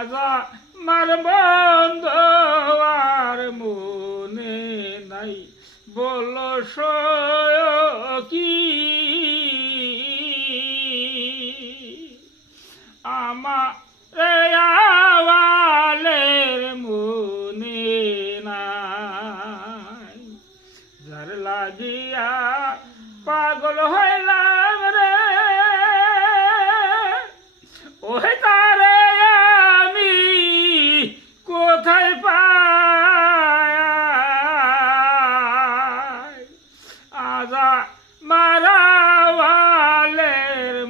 আজা মার বন্ধ আর মনে নাই বলো কি আমার আওয়ালের মনে নাই যার লাগিয়া পাগল হইলাম রে ওহে তারে আমি কোথায় পাই আজা মারাওয়ালের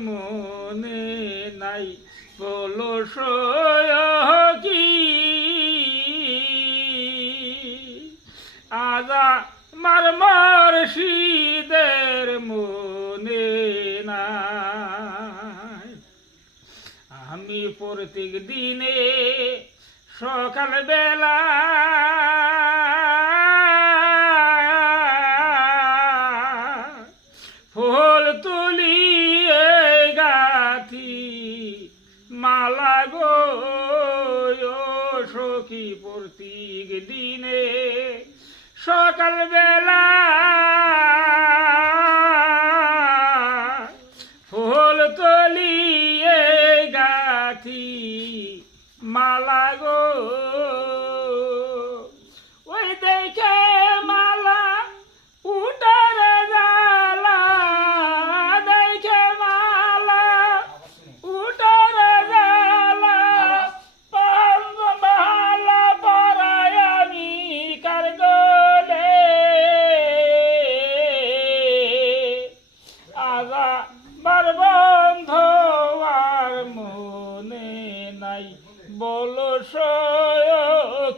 মনে নাই বলো কি আজা মার মুর্শিদের মনে নাই আমি প্রত্যেক দিনে সকাল বেলা ফুল তুলিয়ে গাথি মালা গো সখী প্রত্যেক দিনে সকাল বেলা ফুল তুলিয়ে গাথি মালা গো ওই দেখে মালা উঠার জ্বালা দেখে মালা উঠার জ্বালা পাঁচ মালা পরায় আমি কার গলে আজা বার বন্ধ আর মনে নাই বলো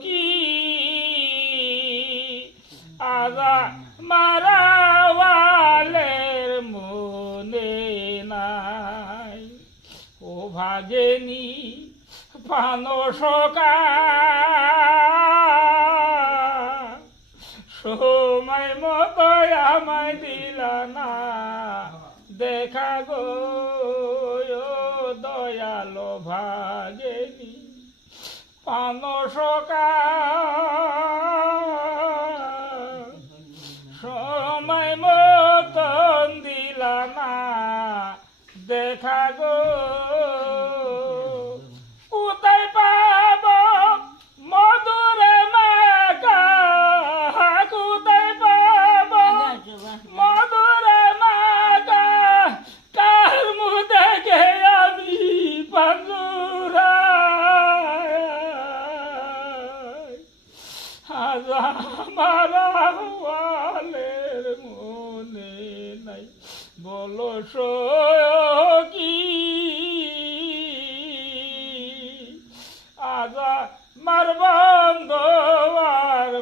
কি আজা মারাওয়ালের মনে নাই ও ভাগেনি পানো সকা সময় মতো আমায় দিলা না দেখা গো দয়ালো ভাগেনি পানো সকা সময় মতন দিলা না দেখা গো কোথায় পাব মধুরে মাকা কোথায় পাব মধুরে মাকা কার মুখ দেখে আমি পাঞ্জুরা আজা মারাওয়ালের মনে নাই বলো কি আজা মার বন্ধ আর